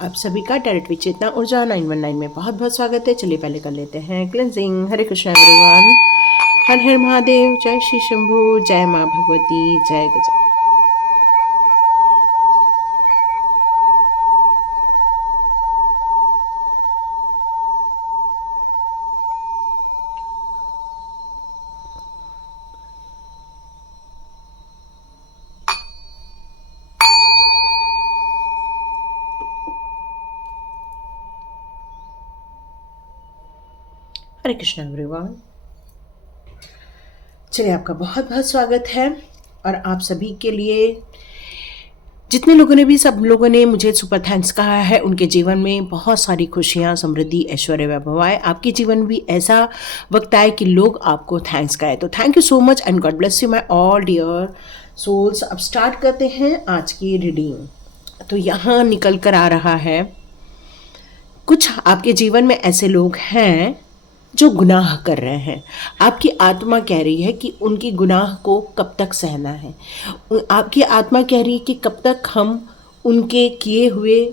आप सभी का डायरेक्ट विचेतना ऊर्जा 919 में बहुत बहुत स्वागत है। चलिए पहले कर लेते हैं क्लेंजिंग। हरे कृष्ण एवरीवन, हर हर महादेव, जय श्री शंभू, जय माँ भगवती, जय गजा। हरे कृष्ण एवरीवन, चलिए आपका बहुत बहुत स्वागत है। और आप सभी के लिए, जितने लोगों ने भी, सब लोगों ने मुझे सुपर थैंक्स कहा है, उनके जीवन में बहुत सारी खुशियाँ, समृद्धि, ऐश्वर्य, वैभव आए। आपके जीवन में भी ऐसा वक्त आए कि लोग आपको थैंक्स कहें। तो thank you so much and God bless you my all dear souls. अब स्टार्ट करते हैं आज की रीडिंग। तो यहाँ निकल कर आ रहा है, कुछ आपके जीवन में ऐसे लोग हैं जो गुनाह कर रहे हैं। आपकी आत्मा कह रही है कि उनकी गुनाह को कब तक सहना है। आपकी आत्मा कह रही है कि कब तक हम उनके किए हुए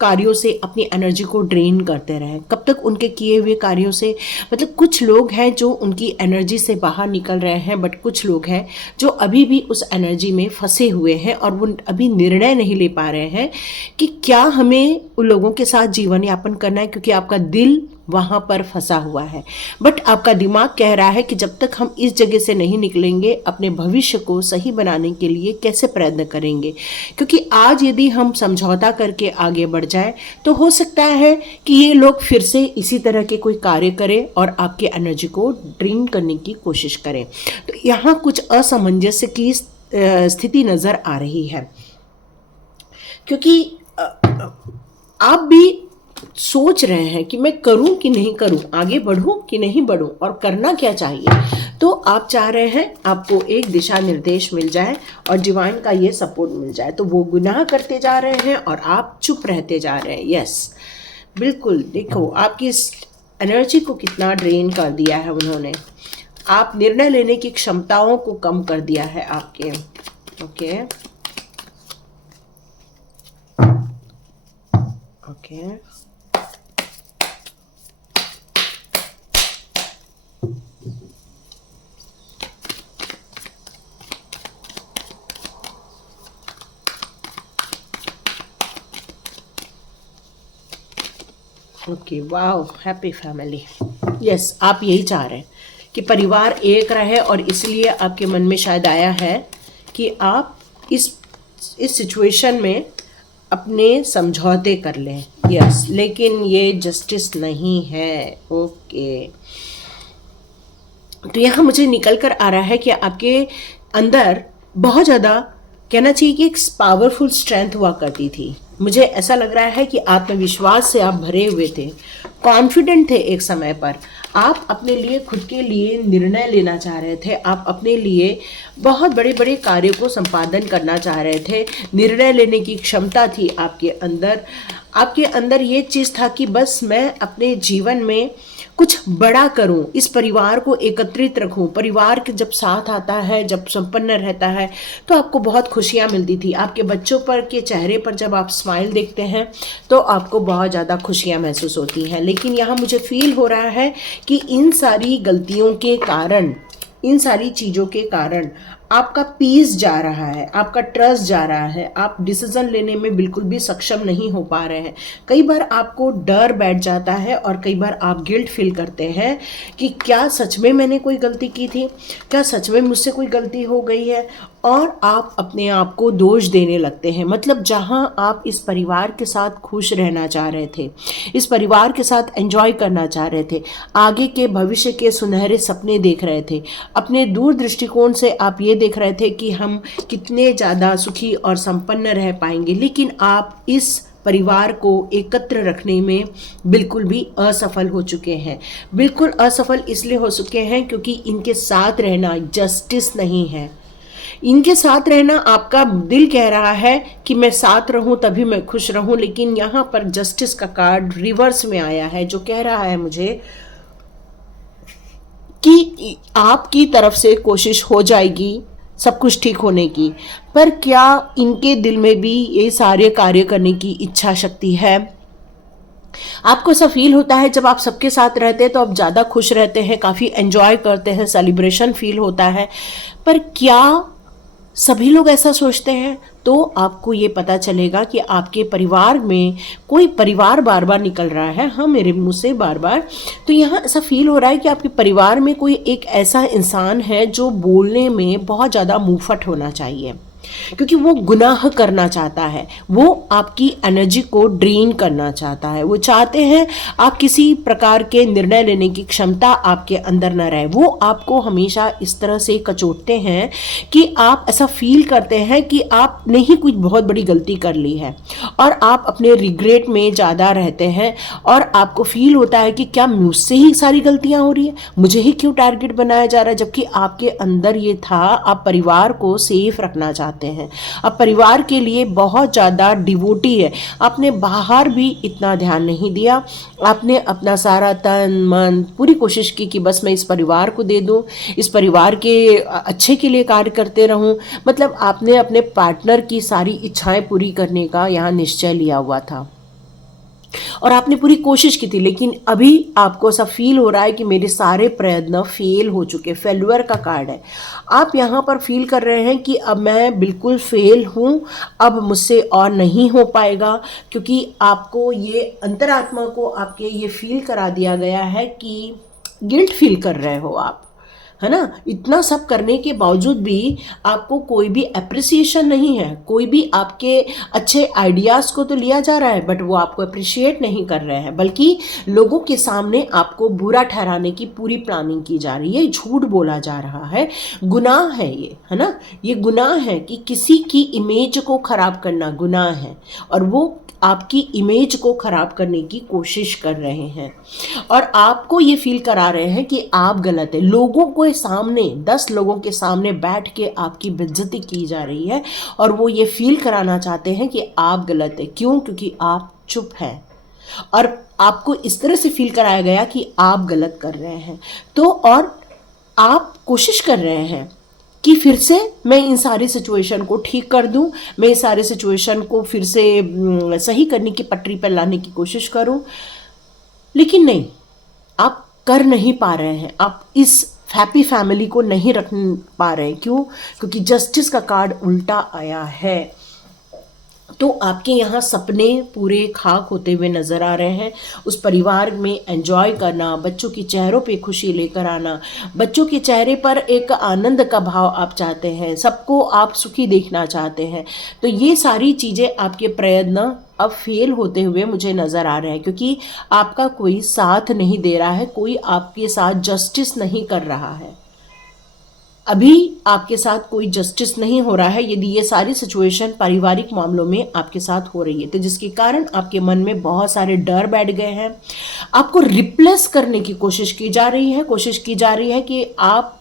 कार्यों से अपनी एनर्जी को ड्रेन करते रहें, कब तक उनके किए हुए कार्यों से, मतलब कुछ लोग हैं जो उनकी एनर्जी से बाहर निकल रहे हैं, बट कुछ लोग हैं जो अभी भी उस एनर्जी में फंसे हुए हैं और वो अभी निर्णय नहीं ले पा रहे हैं कि क्या हमें उन लोगों के साथ जीवन यापन करना है, क्योंकि आपका दिल वहाँ पर फंसा हुआ है। बट आपका दिमाग कह रहा है कि जब तक हम इस जगह से नहीं निकलेंगे, अपने भविष्य को सही बनाने के लिए कैसे प्रयत्न करेंगे। क्योंकि आज यदि हम समझौता करके आगे बढ़ जाए तो हो सकता है कि ये लोग फिर से इसी तरह के कोई कार्य करें और आपके एनर्जी को ड्रेन करने की कोशिश करें। तो यहाँ कुछ असमंजस्य की स्थिति नज़र आ रही है, क्योंकि आप भी सोच रहे हैं कि मैं करूं कि नहीं करूं, आगे बढ़ूं कि नहीं बढ़ूं, और करना क्या चाहिए। तो आप चाह रहे हैं आपको एक दिशा निर्देश मिल जाए और डिवाइन का ये सपोर्ट मिल जाए। तो वो गुनाह करते जा रहे हैं और आप चुप रहते जा रहे हैं। यस, बिल्कुल। देखो आपकी इस एनर्जी को कितना ड्रेन कर दिया है उन्होंने। आप निर्णय लेने की क्षमताओं को कम कर दिया है आपके। Okay okay okay, wow, happy family. Yes, आप यही चाह रहे हैं कि परिवार एक रहे, और इसलिए आपके मन में शायद आया है कि आप इस सिचुएशन में अपने समझौते कर लें। यस, लेकिन ये जस्टिस नहीं है। ओके, तो यहाँ मुझे निकल कर आ रहा है कि आपके अंदर बहुत ज़्यादा, कहना चाहिए कि एक पावरफुल स्ट्रेंथ हुआ करती थी। मुझे ऐसा लग रहा है कि आत्मविश्वास से आप भरे हुए थे, कॉन्फिडेंट थे। एक समय पर आप अपने लिए, खुद के लिए निर्णय लेना चाह रहे थे। आप अपने लिए बहुत बड़े बड़े कार्यों को संपादन करना चाह रहे थे। निर्णय लेने की क्षमता थी आपके अंदर। आपके अंदर ये चीज़ था कि बस मैं अपने जीवन में कुछ बड़ा करूं, इस परिवार को एकत्रित रखूं। परिवार के जब साथ आता है, जब संपन्न रहता है, तो आपको बहुत खुशियां मिलती थी। आपके बच्चों पर के चेहरे पर जब आप स्माइल देखते हैं तो आपको बहुत ज़्यादा खुशियां महसूस होती हैं। लेकिन यहाँ मुझे फील हो रहा है कि इन सारी गलतियों के कारण, इन सारी चीज़ों के कारण आपका पीस जा रहा है, आपका ट्रस्ट जा रहा है। आप डिसीजन लेने में बिल्कुल भी सक्षम नहीं हो पा रहे हैं। कई बार आपको डर बैठ जाता है और कई बार आप गिल्ट फील करते हैं कि क्या सच में मैंने कोई गलती की थी, क्या सच में मुझसे कोई गलती हो गई है, और आप अपने आप को दोष देने लगते हैं। मतलब जहां आप इस परिवार के साथ खुश रहना चाह रहे थे, इस परिवार के साथ एंजॉय करना चाह रहे थे, आगे के भविष्य के सुनहरे सपने देख रहे थे, अपने दूर दृष्टिकोण से आप ये देख रहे थे कि हम कितने ज़्यादा सुखी और संपन्न रह पाएंगे, लेकिन आप इस परिवार को एकत्र रखने में बिल्कुल भी असफल हो चुके हैं। बिल्कुल असफल इसलिए हो चुके हैं क्योंकि इनके साथ रहना जस्टिस नहीं है। इनके साथ रहना, आपका दिल कह रहा है कि मैं साथ रहूं तभी मैं खुश रहूं, लेकिन यहाँ पर जस्टिस का कार्ड रिवर्स में आया है, जो कह रहा है मुझे कि आपकी तरफ से कोशिश हो जाएगी सब कुछ ठीक होने की, पर क्या इनके दिल में भी ये सारे कार्य करने की इच्छा शक्ति है? आपको ऐसा फील होता है जब आप सबके साथ रहते हैं तो आप ज़्यादा खुश रहते हैं, काफ़ी एंजॉय करते हैं, सेलिब्रेशन फील होता है, पर क्या सभी लोग ऐसा सोचते हैं? तो आपको ये पता चलेगा कि आपके परिवार में कोई परिवार बार बार निकल रहा है, हाँ, मेरे मुंह से बार बार। तो यहाँ ऐसा फील हो रहा है कि आपके परिवार में कोई एक ऐसा इंसान है जो बोलने में बहुत ज़्यादा मुंहफट होना चाहिए, क्योंकि वो गुनाह करना चाहता है, वो आपकी एनर्जी को ड्रेन करना चाहता है, वो चाहते हैं आप किसी प्रकार के निर्णय लेने की क्षमता आपके अंदर न रहे। वो आपको हमेशा इस तरह से कचोटते हैं कि आप ऐसा फील करते हैं कि आपने ही कुछ बहुत बड़ी गलती कर ली है और आप अपने रिग्रेट में ज़्यादा रहते हैं और आपको फील होता है कि क्या मुझसे ही सारी गलतियां हो रही है, मुझे ही क्यों टारगेट बनाया जा रहा है, जबकि आपके अंदर ये था आप परिवार को सेफ रखना चाहते हैं, आप परिवार के लिए बहुत ज़्यादा डिवोटी है। आपने बाहर भी इतना ध्यान नहीं दिया, आपने अपना सारा तन मन पूरी कोशिश की कि बस मैं इस परिवार को दे दूं, इस परिवार के अच्छे के लिए कार्य करते रहूं। मतलब आपने अपने पार्टनर की सारी इच्छाएं पूरी करने का यहाँ निश्चय लिया हुआ था और आपने पूरी कोशिश की थी, लेकिन अभी आपको ऐसा फील हो रहा है कि मेरे सारे प्रयत्न फेल हो चुके, फेल्यूअर का कार्ड है। आप यहाँ पर फील कर रहे हैं कि अब मैं बिल्कुल फेल हूँ, अब मुझसे और नहीं हो पाएगा, क्योंकि आपको ये अंतरात्मा को आपके ये फील करा दिया गया है कि गिल्ट फील कर रहे हो आप, है ना। इतना सब करने के बावजूद भी आपको कोई भी अप्रिसिएशन नहीं है, कोई भी आपके अच्छे आइडियाज़ को तो लिया जा रहा है बट वो आपको अप्रिशिएट नहीं कर रहे हैं, बल्कि लोगों के सामने आपको बुरा ठहराने की पूरी प्लानिंग की जा रही है, झूठ बोला जा रहा है। गुनाह है ये, है ना, ये गुनाह है कि किसी की इमेज को खराब करना गुनाह है और वो आपकी इमेज को खराब करने की कोशिश कर रहे हैं और आपको ये फील करा रहे हैं कि आप गलत है। लोगों के सामने 10 लोगों के सामने बैठ के आपकी बेइज्जती की जा रही है और वो ये फील कराना चाहते हैं कि आप गलत है। क्यों? क्योंकि आप चुप हैं और आपको इस तरह से फील कराया गया कि आप गलत कर रहे हैं। तो और आप कोशिश कर रहे हैं कि फिर से मैं इन सारी सिचुएशन को ठीक कर दूं, मैं इस सारे सिचुएशन को फिर से सही करने की पटरी पर लाने की कोशिश करूं, लेकिन नहीं, आप कर नहीं पा रहे हैं, आप इस हैप्पी फैमिली को नहीं रख पा रहे हैं। क्यों? क्योंकि जस्टिस का कार्ड उल्टा आया है। तो आपके यहाँ सपने पूरे खाक होते हुए नज़र आ रहे हैं। उस परिवार में एंजॉय करना, बच्चों के चेहरों पे खुशी लेकर आना, बच्चों के चेहरे पर एक आनंद का भाव आप चाहते हैं, सबको आप सुखी देखना चाहते हैं। तो ये सारी चीज़ें आपके प्रयत्न अब फेल होते हुए मुझे नज़र आ रहे हैं, क्योंकि आपका कोई साथ नहीं दे रहा है, कोई आपके साथ जस्टिस नहीं कर रहा है। अभी आपके साथ कोई जस्टिस नहीं हो रहा है यदि ये सारी सिचुएशन पारिवारिक मामलों में आपके साथ हो रही है, तो जिसके कारण आपके मन में बहुत सारे डर बैठ गए हैं। आपको रिप्लेस करने की कोशिश की जा रही है कि आप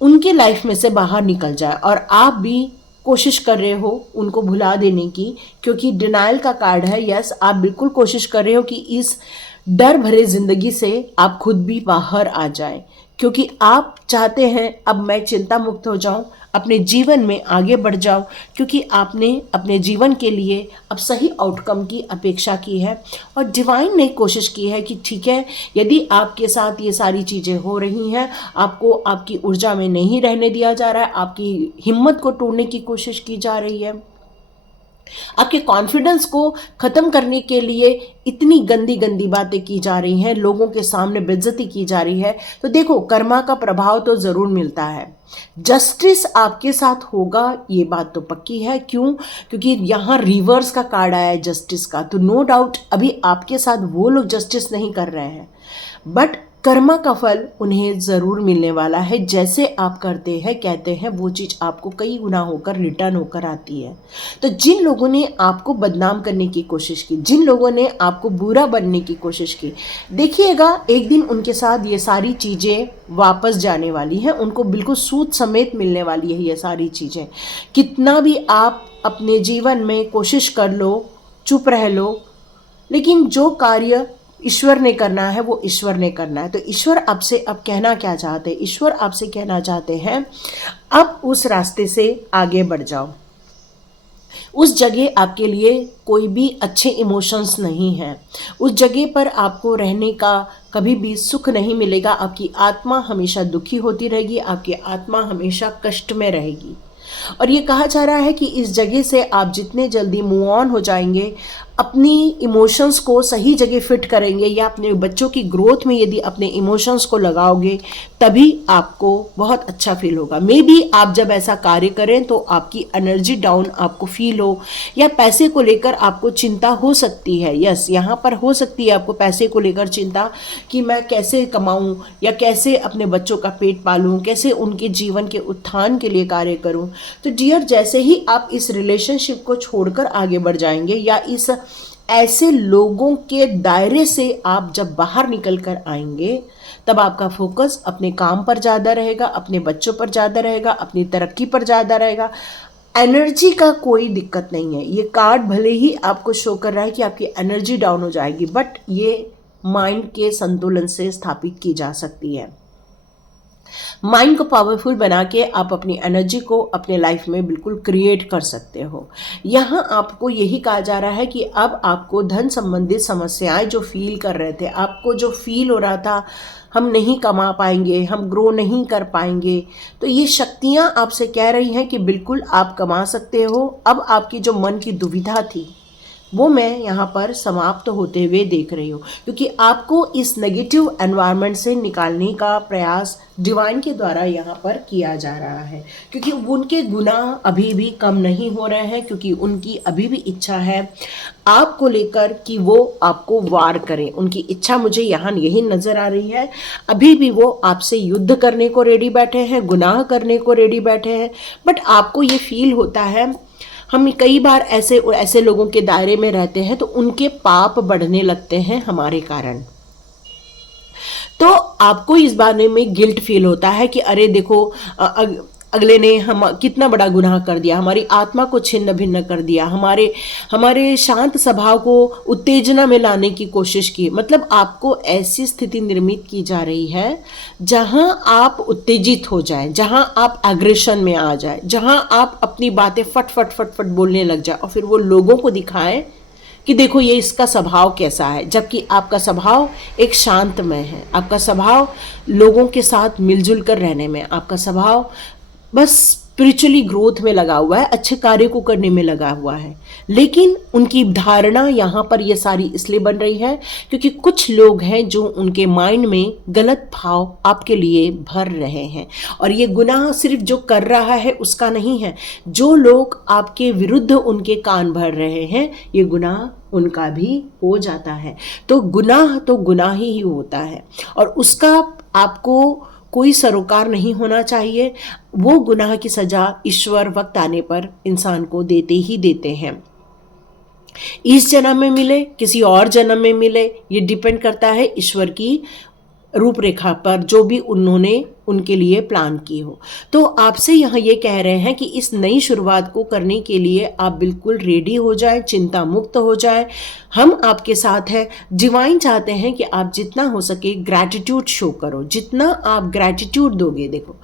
उनके लाइफ में से बाहर निकल जाए और आप भी कोशिश कर रहे हो उनको भुला देने की, क्योंकि डिनाइल का कार्ड है। यस, आप बिल्कुल कोशिश कर रहे हो कि इस डर भरे जिंदगी से आप खुद भी बाहर आ जाए, क्योंकि आप चाहते हैं अब मैं चिंता मुक्त हो जाऊं, अपने जीवन में आगे बढ़ जाऊं, क्योंकि आपने अपने जीवन के लिए अब सही आउटकम की अपेक्षा की है और डिवाइन ने कोशिश की है कि ठीक है, यदि आपके साथ ये सारी चीज़ें हो रही हैं, आपको आपकी ऊर्जा में नहीं रहने दिया जा रहा है, आपकी हिम्मत को तोड़ने की कोशिश की जा रही है, आपके कॉन्फिडेंस को खत्म करने के लिए इतनी गंदी गंदी बातें की जा रही हैं, लोगों के सामने बेइज्जती की जा रही है, तो देखो कर्मा का प्रभाव तो जरूर मिलता है। जस्टिस आपके साथ होगा, ये बात तो पक्की है। क्यों? क्योंकि यहाँ रिवर्स का कार्ड आया है जस्टिस का, तो नो डाउट अभी आपके साथ वो लोग जस्टिस नहीं कर रहे हैं, बट कर्मा का फल उन्हें ज़रूर मिलने वाला है। जैसे आप करते हैं, कहते हैं, वो चीज़ आपको कई गुना होकर रिटर्न होकर आती है। तो जिन लोगों ने आपको बदनाम करने की कोशिश की, जिन लोगों ने आपको बुरा बनने की कोशिश की, देखिएगा एक दिन उनके साथ ये सारी चीज़ें वापस जाने वाली हैं, उनको बिल्कुल सूद समेत मिलने वाली है ये सारी चीज़ें। कितना भी आप अपने जीवन में कोशिश कर लो, चुप रह लो, लेकिन जो कार्य ईश्वर ने करना है वो ईश्वर ने करना है। तो ईश्वर आपसे अब कहना क्या चाहते हैं? ईश्वर आपसे कहना चाहते हैं अब उस रास्ते से आगे बढ़ जाओ। उस जगह आपके लिए कोई भी अच्छे इमोशंस नहीं हैं। उस जगह पर आपको रहने का कभी भी सुख नहीं मिलेगा। आपकी आत्मा हमेशा दुखी होती रहेगी, आपकी आत्मा हमेशा कष्ट में रहेगी। और ये कहा जा रहा है कि इस जगह से आप जितने जल्दी मूव ऑन हो जाएंगे, अपनी इमोशंस को सही जगह फिट करेंगे या अपने बच्चों की ग्रोथ में यदि अपने इमोशंस को लगाओगे तभी आपको बहुत अच्छा फील होगा। मे बी आप जब ऐसा कार्य करें तो आपकी एनर्जी डाउन आपको फील हो, या पैसे को लेकर आपको चिंता हो सकती है। यस, यहाँ पर हो सकती है आपको पैसे को लेकर चिंता कि मैं कैसे कमाऊं या कैसे अपने बच्चों का पेट पालूं, कैसे उनके जीवन के उत्थान के लिए कार्य करूं। तो डियर, जैसे ही आप इस रिलेशनशिप को छोड़कर आगे बढ़ जाएंगे या इस ऐसे लोगों के दायरे से आप जब बाहर निकल कर आएंगे, तब आपका फोकस अपने काम पर ज़्यादा रहेगा, अपने बच्चों पर ज़्यादा रहेगा, अपनी तरक्की पर ज़्यादा रहेगा। एनर्जी का कोई दिक्कत नहीं है। ये कार्ड भले ही आपको शो कर रहा है कि आपकी एनर्जी डाउन हो जाएगी, बट ये माइंड के संतुलन से स्थापित की जा सकती है। माइंड को पावरफुल बना के आप अपनी एनर्जी को अपने लाइफ में बिल्कुल क्रिएट कर सकते हो। यहाँ आपको यही कहा जा रहा है कि अब आपको धन संबंधित समस्याएं जो फील कर रहे थे, आपको जो फील हो रहा था हम नहीं कमा पाएंगे, हम ग्रो नहीं कर पाएंगे, तो ये शक्तियाँ आपसे कह रही हैं कि बिल्कुल आप कमा सकते हो। अब आपकी जो मन की दुविधा थी वो मैं यहाँ पर समाप्त होते हुए देख रही हूँ, क्योंकि आपको इस नेगेटिव एनवायरनमेंट से निकालने का प्रयास डिवाइन के द्वारा यहाँ पर किया जा रहा है। क्योंकि उनके गुनाह अभी भी कम नहीं हो रहे हैं, क्योंकि उनकी अभी भी इच्छा है आपको लेकर कि वो आपको वार करें। उनकी इच्छा मुझे यहाँ यही नज़र आ रही है। अभी भी वो आपसे युद्ध करने को रेडी बैठे हैं, गुनाह करने को रेडी बैठे हैं, बट आपको ये फील होता है, हम कई बार ऐसे लोगों के दायरे में रहते हैं तो उनके पाप बढ़ने लगते हैं हमारे कारण। तो आपको इस बारे में गिल्ट फील होता है कि अरे देखो, अगले ने हम कितना बड़ा गुनाह कर दिया, हमारी आत्मा को छिन्न भिन्न कर दिया, हमारे शांत स्वभाव को उत्तेजना में लाने की कोशिश की। मतलब आपको ऐसी स्थिति निर्मित की जा रही है जहां आप उत्तेजित हो जाएं, जहां आप एग्रेशन में आ जाएं, जहां आप अपनी बातें फट फट फट फट बोलने लग जाए और फिर वो लोगों को दिखाएं कि देखो ये इसका स्वभाव कैसा है, जबकि आपका स्वभाव एक शांतमय है। आपका स्वभाव लोगों के साथ मिलजुल कर रहने में, आपका स्वभाव बस स्पिरिचुअली ग्रोथ में लगा हुआ है, अच्छे कार्य को करने में लगा हुआ है। लेकिन उनकी धारणा यहाँ पर ये सारी इसलिए बन रही है क्योंकि कुछ लोग हैं जो उनके माइंड में गलत भाव आपके लिए भर रहे हैं। और ये गुनाह सिर्फ जो कर रहा है उसका नहीं है, जो लोग आपके विरुद्ध उनके कान भर रहे हैं, ये गुनाह उनका भी हो जाता है। तो गुनाह ही होता है और उसका आपको कोई सरोकार नहीं होना चाहिए। वो गुनाह की सजा ईश्वर वक्त आने पर इंसान को देते ही देते हैं। इस जन्म में मिले, किसी और जन्म में मिले, ये डिपेंड करता है ईश्वर की रूपरेखा पर, जो भी उन्होंने उनके लिए प्लान की हो। तो आपसे यहाँ ये कह रहे हैं कि इस नई शुरुआत को करने के लिए आप बिल्कुल रेडी हो जाएं, चिंता मुक्त हो जाएं। हम आपके साथ हैं। डिवाइन चाहते हैं कि आप जितना हो सके ग्रैटिट्यूड शो करो। जितना आप ग्रैटिट्यूड दोगे, देखो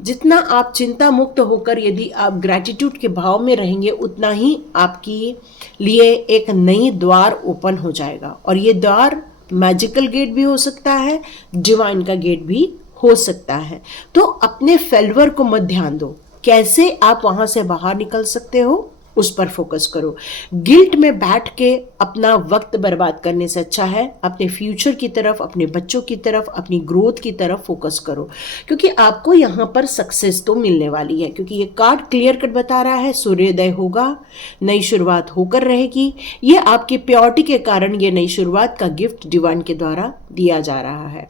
जितना आप चिंता मुक्त होकर यदि आप ग्रैटिट्यूड के भाव में रहेंगे, उतना ही आपके लिए एक नई द्वार ओपन हो जाएगा। और ये द्वार मैजिकल गेट भी हो सकता है, डिवाइन का गेट भी हो सकता है। तो अपने फेल्वर को मत ध्यान दो, कैसे आप वहां से बाहर निकल सकते हो उस पर फोकस करो। गिल्ट में बैठ के अपना वक्त बर्बाद करने से अच्छा है अपने फ्यूचर की तरफ, अपने बच्चों की तरफ, अपनी ग्रोथ की तरफ फोकस करो, क्योंकि आपको यहाँ पर सक्सेस तो मिलने वाली है। क्योंकि ये कार्ड क्लियर कट बता रहा है सूर्योदय होगा, नई शुरुआत होकर रहेगी। ये आपकी प्योरिटी के कारण ये नई शुरुआत का गिफ्ट डिवाइन के द्वारा दिया जा रहा है।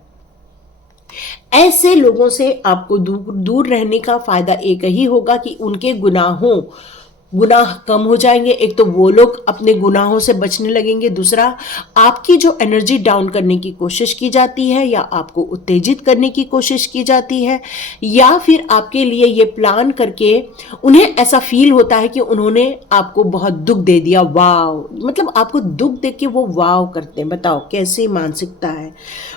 ऐसे लोगों से आपको दूर रहने का फायदा एक ही होगा कि उनके गुनाहों गुनाह कम हो जाएंगे। एक तो वो लोग अपने गुनाहों से बचने लगेंगे, दूसरा आपकी जो एनर्जी डाउन करने की कोशिश की जाती है या आपको उत्तेजित करने की कोशिश की जाती है, या फिर आपके लिए ये प्लान करके उन्हें ऐसा फील होता है कि उन्होंने आपको बहुत दुख दे दिया। वाव, मतलब आपको दुख दे के वो वाव करते हैं। बताओ कैसी मानसिकता है।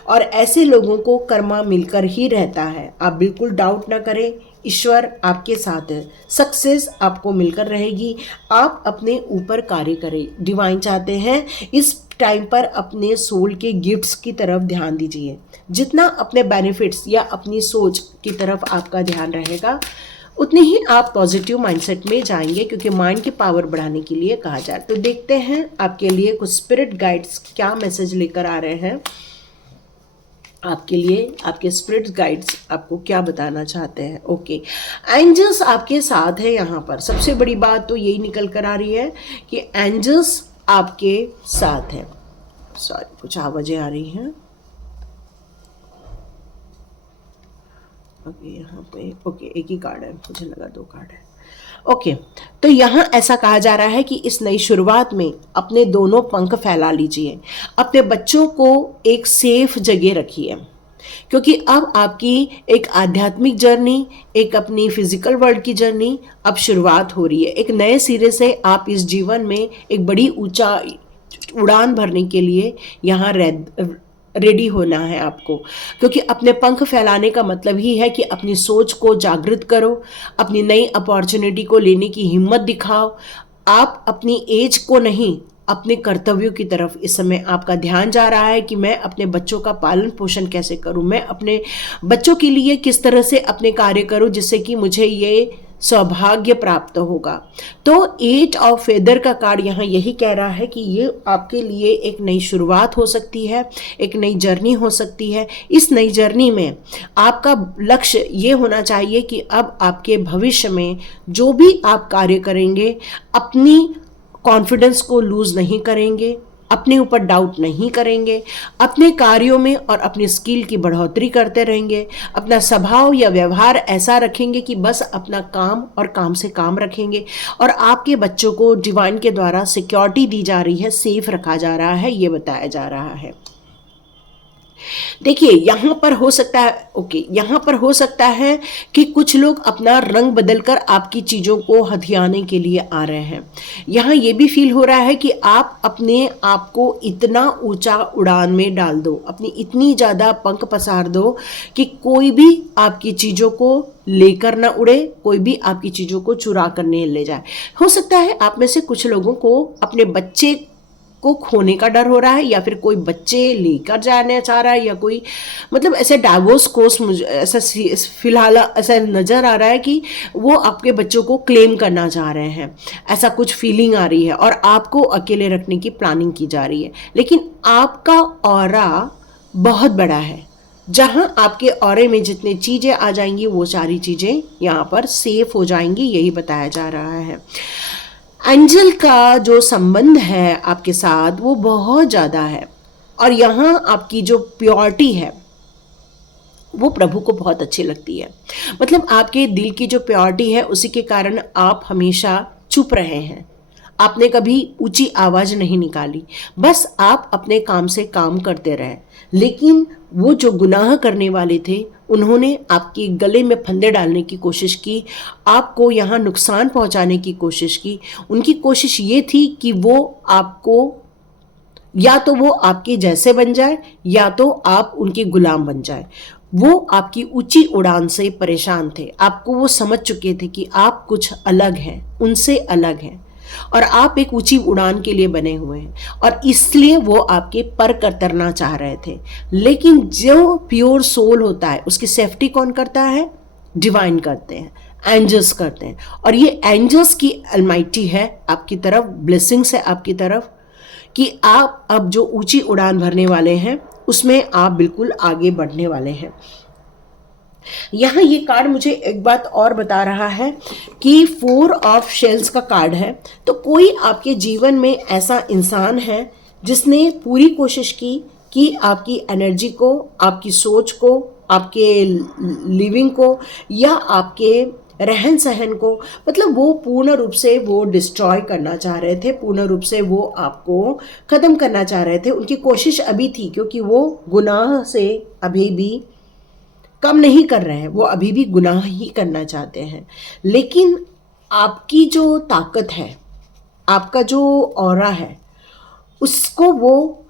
और ऐसे लोगों को कर्मा मिलकर ही रहता है। आप बिल्कुल डाउट ना करें, ईश्वर आपके साथ है, सक्सेस आपको मिलकर रहेगी। आप अपने ऊपर कार्य करें। डिवाइन चाहते हैं इस टाइम पर अपने सोल के गिफ्ट्स की तरफ ध्यान दीजिए। जितना अपने बेनिफिट्स या अपनी सोच की तरफ आपका ध्यान रहेगा, उतनी ही आप पॉजिटिव माइंडसेट में जाएंगे, क्योंकि माइंड की पावर बढ़ाने के लिए कहा जाए। तो देखते हैं आपके लिए कुछ स्पिरिट गाइड्स क्या मैसेज लेकर आ रहे हैं आपके लिए। आपके स्पिरिट गाइड्स आपको क्या बताना चाहते हैं। ओके, एंजल्स आपके साथ है। यहाँ पर सबसे बड़ी बात तो यही निकल कर आ रही है कि एंजल्स आपके साथ है। सॉरी, कुछ आवाजें आ रही हैं। ओके, यहाँ पे ओके एक ही कार्ड है, मुझे लगा 2 कार्ड है। ओके, तो यहाँ ऐसा कहा जा रहा है कि इस नई शुरुआत में अपने दोनों पंख फैला लीजिए। अपने बच्चों को एक सेफ जगह रखिए, क्योंकि अब आपकी एक आध्यात्मिक जर्नी, एक अपनी फिजिकल वर्ल्ड की जर्नी अब शुरुआत हो रही है। एक नए सिरे से आप इस जीवन में एक बड़ी ऊंचा उड़ान भरने के लिए यहाँ रेडी होना है आपको। क्योंकि अपने पंख फैलाने का मतलब ही है कि अपनी सोच को जागृत करो, अपनी नई अपॉर्चुनिटी को लेने की हिम्मत दिखाओ। आप अपनी एज को नहीं, अपने कर्तव्यों की तरफ इस समय आपका ध्यान जा रहा है कि मैं अपने बच्चों का पालन पोषण कैसे करूं, मैं अपने बच्चों के लिए किस तरह से अपने कार्य करूं जिससे कि मुझे ये सौभाग्य प्राप्त होगा। तो 8 ऑफ फेदर का कार्ड यहाँ यही कह रहा है कि ये आपके लिए एक नई शुरुआत हो सकती है, एक नई जर्नी हो सकती है। इस नई जर्नी में आपका लक्ष्य ये होना चाहिए कि अब आपके भविष्य में जो भी आप कार्य करेंगे, अपनी कॉन्फिडेंस को लूज नहीं करेंगे, अपने ऊपर डाउट नहीं करेंगे, अपने कार्यों में और अपनी स्किल की बढ़ोतरी करते रहेंगे। अपना स्वभाव या व्यवहार ऐसा रखेंगे कि बस अपना काम और काम से काम रखेंगे। और आपके बच्चों को डिवाइन के द्वारा सिक्योरिटी दी जा रही है, सेफ रखा जा रहा है, ये बताया जा रहा है। देखिए यहाँ पर हो सकता है, ओके, यहाँ पर हो सकता है कि कुछ लोग अपना रंग बदलकर आपकी चीज़ों को हथियाने के लिए आ रहे हैं। यहाँ ये भी फील हो रहा है कि आप अपने आप को इतना ऊंचा उड़ान में डाल दो, अपनी इतनी ज़्यादा पंख पसार दो कि कोई भी आपकी चीज़ों को लेकर ना उड़े, कोई भी आपकी चीज़ों को चुरा कर नहीं ले जाए। हो सकता है आप में से कुछ लोगों को अपने बच्चे को खोने का डर हो रहा है, या फिर कोई बच्चे लेकर जाना चाह रहा है, या कोई मतलब ऐसे डाइवोर्स कोर्स, मुझे ऐसा फिलहाल ऐसा नज़र आ रहा है कि वो आपके बच्चों को क्लेम करना चाह रहे हैं। ऐसा कुछ फीलिंग आ रही है और आपको अकेले रखने की प्लानिंग की जा रही है। लेकिन आपका ऑरा बहुत बड़ा है। जहाँ आपके ऑरे में जितनी चीज़ें आ जाएंगी वो सारी चीज़ें यहाँ पर सेफ हो जाएंगी, यही बताया जा रहा है। एंजल का जो संबंध है आपके साथ वो बहुत ज़्यादा है, और यहाँ आपकी जो प्योरिटी है वो प्रभु को बहुत अच्छी लगती है। मतलब आपके दिल की जो प्योरिटी है उसी के कारण आप हमेशा चुप रहे हैं। आपने कभी ऊंची आवाज़ नहीं निकाली, बस आप अपने काम से काम करते रहे। लेकिन वो जो गुनाह करने वाले थे उन्होंने आपके गले में फंदे डालने की कोशिश की, आपको यहाँ नुकसान पहुँचाने की कोशिश की। उनकी कोशिश ये थी कि वो आपको या तो वो आपके जैसे बन जाए या तो आप उनके गुलाम बन जाए। वो आपकी ऊंची उड़ान से परेशान थे। आपको वो समझ चुके थे कि आप कुछ अलग हैं, उनसे अलग हैं, और आप एक ऊंची उड़ान के लिए बने हुए हैं, और इसलिए वो आपके पर कतरना चाह रहे थे। लेकिन जो प्योर सोल होता है उसकी सेफ्टी कौन करता है? डिवाइन करते हैं, एंजल्स करते हैं। और ये एंजल्स की अलमाइटी है आपकी तरफ, ब्लेसिंग्स है आपकी तरफ, कि आप अब जो ऊंची उड़ान भरने वाले हैं उसमें आप बिल्कुल आगे बढ़ने वाले हैं। यहाँ ये कार्ड मुझे एक बात और बता रहा है कि 4 ऑफ शेल्स का कार्ड है। तो कोई आपके जीवन में ऐसा इंसान है जिसने पूरी कोशिश की कि आपकी एनर्जी को, आपकी सोच को, आपके लिविंग को या आपके रहन सहन को, मतलब वो पूर्ण रूप से वो डिस्ट्रॉय करना चाह रहे थे, पूर्ण रूप से वो आपको ख़त्म करना चाह रहे थे। उनकी कोशिश अभी थी, क्योंकि वो गुनाह से अभी भी कम नहीं कर रहे हैं, वो अभी भी गुनाह ही करना चाहते हैं। लेकिन आपकी जो ताकत है, आपका जो ऑरा है, उसको वो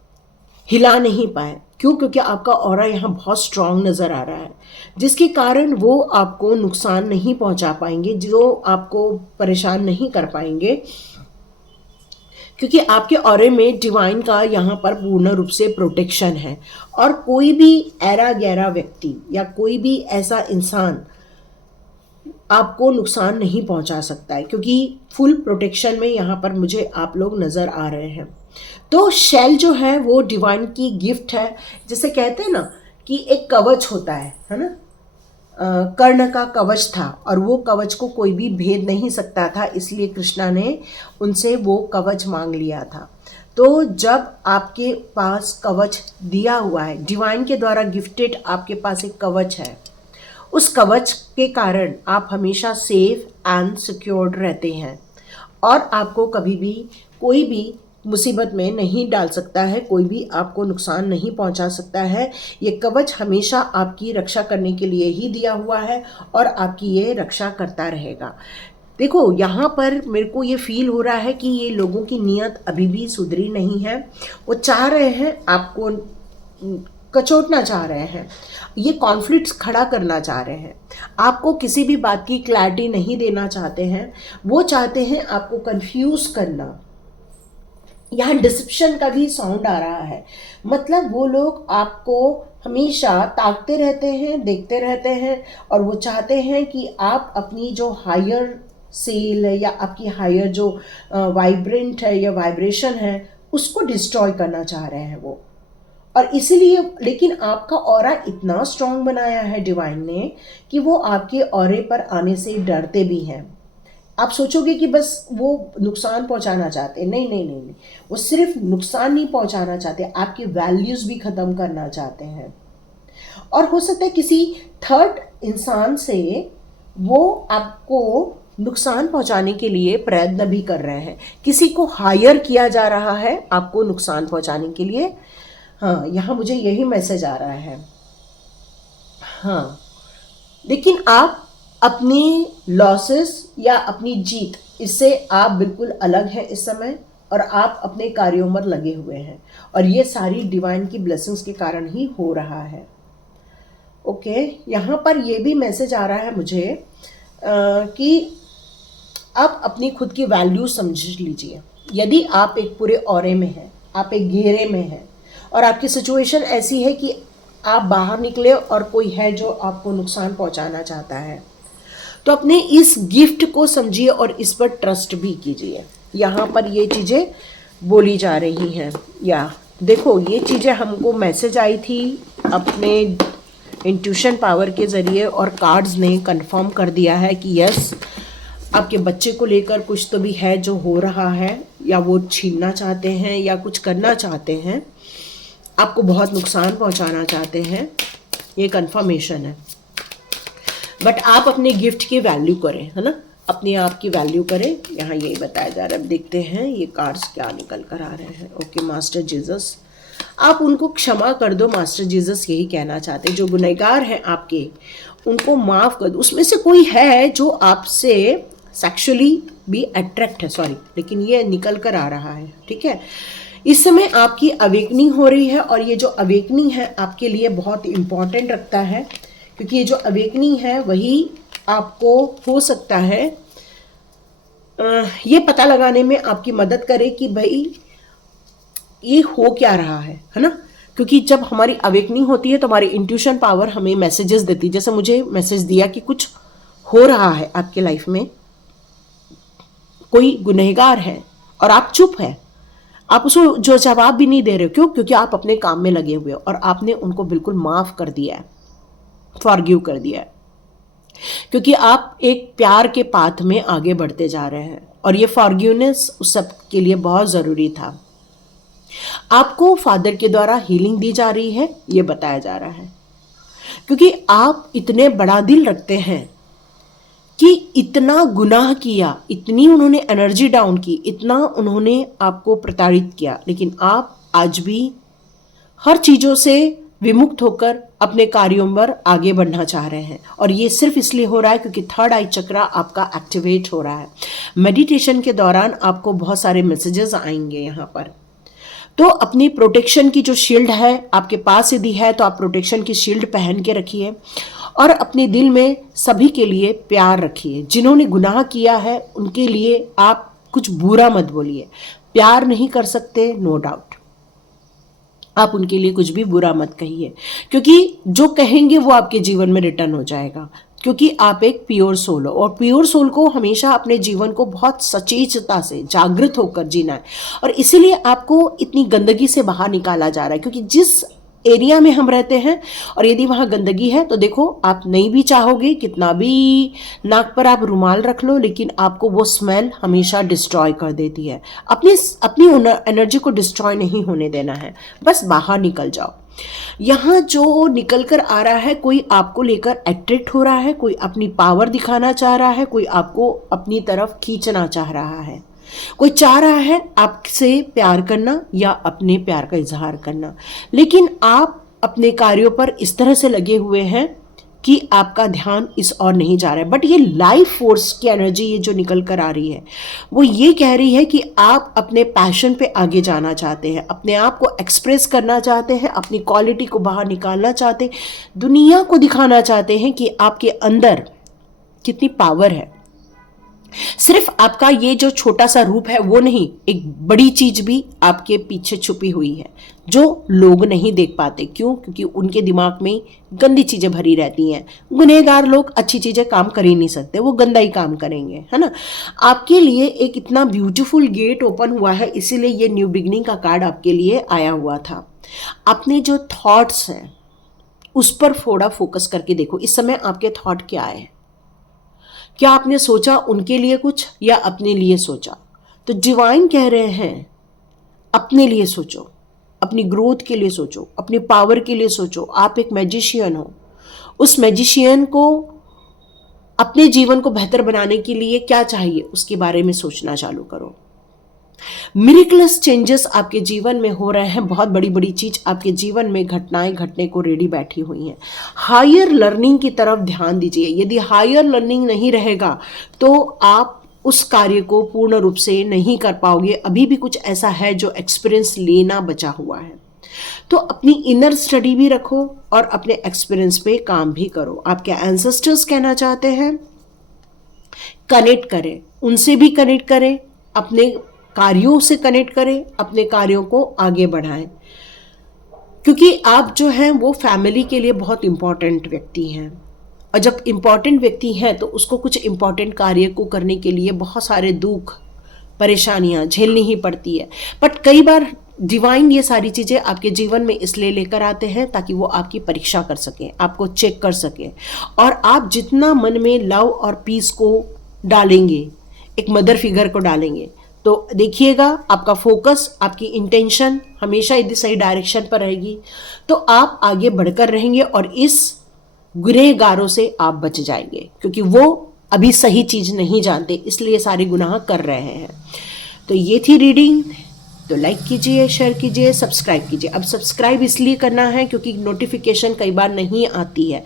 हिला नहीं पाए। क्यों? क्योंकि आपका ऑरा यहाँ बहुत स्ट्रांग नज़र आ रहा है, जिसके कारण वो आपको नुकसान नहीं पहुँचा पाएंगे, जो आपको परेशान नहीं कर पाएंगे, क्योंकि आपके ऑरे में डिवाइन का यहाँ पर पूर्ण रूप से प्रोटेक्शन है। और कोई भी ऐरा गैरा व्यक्ति या कोई भी ऐसा इंसान आपको नुकसान नहीं पहुंचा सकता है, क्योंकि फुल प्रोटेक्शन में यहाँ पर मुझे आप लोग नज़र आ रहे हैं। तो शेल जो है वो डिवाइन की गिफ्ट है। जैसे कहते हैं ना कि एक कवच होता है ना। कर्ण का कवच था और वो कवच को कोई भी भेद नहीं सकता था, इसलिए कृष्णा ने उनसे वो कवच मांग लिया था। तो जब आपके पास कवच दिया हुआ है, डिवाइन के द्वारा गिफ्टेड आपके पास एक कवच है, उस कवच के कारण आप हमेशा सेफ एंड सिक्योर्ड रहते हैं और आपको कभी भी कोई भी मुसीबत में नहीं डाल सकता है, कोई भी आपको नुकसान नहीं पहुंचा सकता है। ये कवच हमेशा आपकी रक्षा करने के लिए ही दिया हुआ है और आपकी ये रक्षा करता रहेगा। देखो, यहाँ पर मेरे को ये फील हो रहा है कि ये लोगों की नीयत अभी भी सुधरी नहीं है। वो चाह रहे हैं आपको कचोटना चाह रहे हैं, ये कॉन्फ्लिक्ट्स खड़ा करना चाह रहे हैं, आपको किसी भी बात की क्लैरिटी नहीं देना चाहते हैं। वो चाहते हैं आपको कंफ्यूज करना। यहाँ डिसेप्शन का भी साउंड आ रहा है, मतलब वो लोग आपको हमेशा ताकते रहते हैं, देखते रहते हैं और वो चाहते हैं कि आप अपनी जो हायर सेल है या आपकी हायर जो वाइब्रेंट है या वाइब्रेशन है, उसको डिस्ट्रॉय करना चाह रहे हैं वो। और इसीलिए, लेकिन आपका ऑरा इतना स्ट्रांग बनाया है डिवाइन ने कि वो आपके ऑरे पर आने से डरते भी हैं। आप सोचोगे कि बस वो नुकसान पहुंचाना चाहते हैं, नहीं नहीं नहीं नहीं, वो सिर्फ नुकसान नहीं पहुंचाना चाहते, आपकी वैल्यूज भी खत्म करना चाहते हैं। और हो सकता है किसी थर्ड इंसान से वो आपको नुकसान पहुंचाने के लिए प्रयत्न भी कर रहे हैं, किसी को हायर किया जा रहा है आपको नुकसान पहुंचाने के लिए। हाँ, यहाँ मुझे यही मैसेज आ रहा है। हाँ, लेकिन आप अपनी लॉसेस या अपनी जीत, इससे आप बिल्कुल अलग हैं इस समय और आप अपने कार्यों में लगे हुए हैं और ये सारी डिवाइन की ब्लेसिंग्स के कारण ही हो रहा है। ओके, यहाँ पर ये भी मैसेज आ रहा है मुझे कि आप अपनी खुद की वैल्यू समझ लीजिए। यदि आप एक पूरे ऑरे में हैं, आप एक घेरे में हैं और आपकी सिचुएशन ऐसी है कि आप बाहर निकले और कोई है जो आपको नुकसान पहुंचाना चाहता है, तो अपने इस गिफ्ट को समझिए और इस पर ट्रस्ट भी कीजिए। यहाँ पर ये चीज़ें बोली जा रही हैं। या देखो, ये चीज़ें हमको मैसेज आई थी अपने इंट्यूशन पावर के ज़रिए और कार्ड्स ने कंफर्म कर दिया है कि यस, आपके बच्चे को लेकर कुछ तो भी है जो हो रहा है, या वो छीनना चाहते हैं या कुछ करना चाहते हैं, आपको बहुत नुकसान पहुंचाना चाहते हैं, ये कंफर्मेशन है। बट आप अपने गिफ्ट की वैल्यू करें, है ना, अपने आप की वैल्यू करें, यहाँ यही बताया जा रहा है। अब देखते हैं ये कार्ड्स क्या निकल कर आ रहे हैं। ओके, मास्टर जीसस, आप उनको क्षमा कर दो। मास्टर जीसस यही कहना चाहते हैं, जो गुनहगार हैं आपके, उनको माफ़ कर दो। उसमें से कोई है जो आपसे सेक्सुअली भी अट्रैक्ट है, सॉरी, लेकिन ये निकल कर आ रहा है, ठीक है। इस समय आपकी अवेकनिंग हो रही है और ये जो अवेकनिंग है आपके लिए बहुत इम्पॉर्टेंट रखता है, क्योंकि ये जो अवेकनिंग है वही आपको हो सकता है ये पता लगाने में आपकी मदद करे कि भाई ये हो क्या रहा है ना। क्योंकि जब हमारी अवेकनिंग होती है तो हमारी इंट्यूशन पावर हमें मैसेजेस देती है। जैसे मुझे मैसेज दिया कि कुछ हो रहा है आपके लाइफ में, कोई गुनहगार है और आप चुप हैं, आप उसको जो जवाब भी नहीं दे रहे हो। क्यों? क्योंकि आप अपने काम में लगे हुए हो और आपने उनको बिल्कुल माफ़ कर दिया है, फॉरगिव कर दिया है, क्योंकि आप एक प्यार के पाथ में आगे बढ़ते जा रहे हैं और ये फॉरगिवनेस उस सब के लिए बहुत ज़रूरी था। आपको फादर के द्वारा हीलिंग दी जा रही है, ये बताया जा रहा है, क्योंकि आप इतने बड़ा दिल रखते हैं कि इतना गुनाह किया, इतनी उन्होंने एनर्जी डाउन की, इतना उन्होंने आपको प्रताड़ित किया, लेकिन आप आज भी हर चीज़ों से विमुक्त होकर अपने कार्यों पर आगे बढ़ना चाह रहे हैं। और ये सिर्फ इसलिए हो रहा है क्योंकि थर्ड आई चक्रा आपका एक्टिवेट हो रहा है। मेडिटेशन के दौरान आपको बहुत सारे मैसेजेस आएंगे यहाँ पर। तो अपनी प्रोटेक्शन की जो शील्ड है आपके पास यदि है तो आप प्रोटेक्शन की शील्ड पहन के रखिए और अपने दिल में सभी के लिए प्यार रखिए। जिन्होंने गुनाह किया है उनके लिए आप कुछ बुरा मत बोलिए। प्यार नहीं कर सकते, नो डाउट, आप उनके लिए कुछ भी बुरा मत कहिए, क्योंकि जो कहेंगे वो आपके जीवन में रिटर्न हो जाएगा, क्योंकि आप एक प्योर सोल हो। और प्योर सोल को हमेशा अपने जीवन को बहुत सचेतता से जागृत होकर जीना है। और इसीलिए आपको इतनी गंदगी से बाहर निकाला जा रहा है, क्योंकि जिस एरिया में हम रहते हैं और यदि वहाँ गंदगी है तो देखो, आप नहीं भी चाहोगे, कितना भी नाक पर आप रुमाल रख लो, लेकिन आपको वो स्मेल हमेशा डिस्ट्रॉय कर देती है। अपनी एनर्जी को डिस्ट्रॉय नहीं होने देना है, बस बाहर निकल जाओ। यहाँ जो निकल कर आ रहा है, कोई आपको लेकर अट्रैक्ट हो रहा है, कोई अपनी पावर दिखाना चाह रहा है, कोई आपको अपनी तरफ खींचना चाह रहा है, कोई चाह रहा है आपसे प्यार करना या अपने प्यार का इजहार करना, लेकिन आप अपने कार्यों पर इस तरह से लगे हुए हैं कि आपका ध्यान इस और नहीं जा रहा है। बट ये लाइफ फोर्स की एनर्जी ये जो निकल कर आ रही है वो ये कह रही है कि आप अपने पैशन पे आगे जाना चाहते हैं, अपने आप को एक्सप्रेस करना चाहते हैं, अपनी क्वालिटी को बाहर निकालना चाहते हैं, दुनिया को दिखाना चाहते हैं कि आपके अंदर कितनी पावर है। सिर्फ आपका ये जो छोटा सा रूप है वो नहीं, एक बड़ी चीज भी आपके पीछे छुपी हुई है जो लोग नहीं देख पाते। क्यों? क्योंकि उनके दिमाग में गंदी चीजें भरी रहती हैं। गुनहगार लोग अच्छी चीजें काम कर ही नहीं सकते, वो गंदा ही काम करेंगे, है ना। आपके लिए एक इतना ब्यूटीफुल गेट ओपन हुआ है, इसीलिए ये न्यू बिगनिंग का कार्ड आपके लिए आया हुआ था। अपने जो थॉट्स हैं उस पर थोड़ा फोकस करके देखो, इस समय आपके थॉट क्या है। क्या आपने सोचा उनके लिए कुछ या अपने लिए सोचा? तो डिवाइन कह रहे हैं अपने लिए सोचो, अपनी ग्रोथ के लिए सोचो, अपनी पावर के लिए सोचो। आप एक मैजिशियन हो, उस मैजिशियन को अपने जीवन को बेहतर बनाने के लिए क्या चाहिए उसके बारे में सोचना चालू करो। मिरेकलस चेंजेस आपके जीवन में हो रहे हैं, बहुत बड़ी बड़ी चीज आपके जीवन में घटनाएं घटने को रेडी बैठी हुई हैं। हायर लर्निंग की तरफ ध्यान दीजिए। यदि हायर लर्निंग नहीं रहेगा तो आप उस कार्य को पूर्ण रूप से नहीं कर पाओगे। अभी भी कुछ ऐसा है जो एक्सपीरियंस लेना बचा हुआ है, तो अपनी इनर स्टडी भी रखो और अपने एक्सपीरियंस पे काम भी करो। आपके एंसेस्टर्स कहना चाहते हैं कनेक्ट करें, उनसे भी कनेक्ट करें, अपने कार्यों से कनेक्ट करें, अपने कार्यों को आगे बढ़ाएं, क्योंकि आप जो हैं वो फैमिली के लिए बहुत इंपॉर्टेंट व्यक्ति हैं। और जब इम्पॉर्टेंट व्यक्ति हैं तो उसको कुछ इम्पॉर्टेंट कार्य को करने के लिए बहुत सारे दुख परेशानियां झेलनी ही पड़ती है। बट कई बार डिवाइन ये सारी चीज़ें आपके जीवन में इसलिए लेकर आते हैं ताकि वो आपकी परीक्षा कर सकें, आपको चेक कर सकें। और आप जितना मन में लव और पीस को डालेंगे, एक मदर फिगर को डालेंगे, तो देखिएगा आपका फोकस, आपकी इंटेंशन हमेशा यदि सही डायरेक्शन पर रहेगी तो आप आगे बढ़कर रहेंगे और इस गुनहगारों से आप बच जाएंगे, क्योंकि वो अभी सही चीज नहीं जानते, इसलिए सारे गुनाह कर रहे हैं। तो ये थी रीडिंग। तो लाइक कीजिए, शेयर कीजिए, सब्सक्राइब कीजिए। अब सब्सक्राइब इसलिए करना है क्योंकि नोटिफिकेशन कई बार नहीं आती है,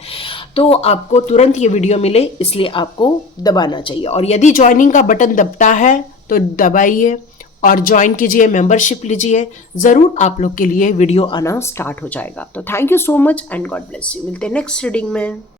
तो आपको तुरंत ये वीडियो मिले इसलिए आपको दबाना चाहिए। और यदि ज्वाइनिंग का बटन दबता है तो दबाइए और ज्वाइन कीजिए, मेंबरशिप लीजिए, ज़रूर आप लोग के लिए वीडियो आना स्टार्ट हो जाएगा। तो thank you so much and God bless you. मिलते हैं नेक्स्ट रीडिंग में।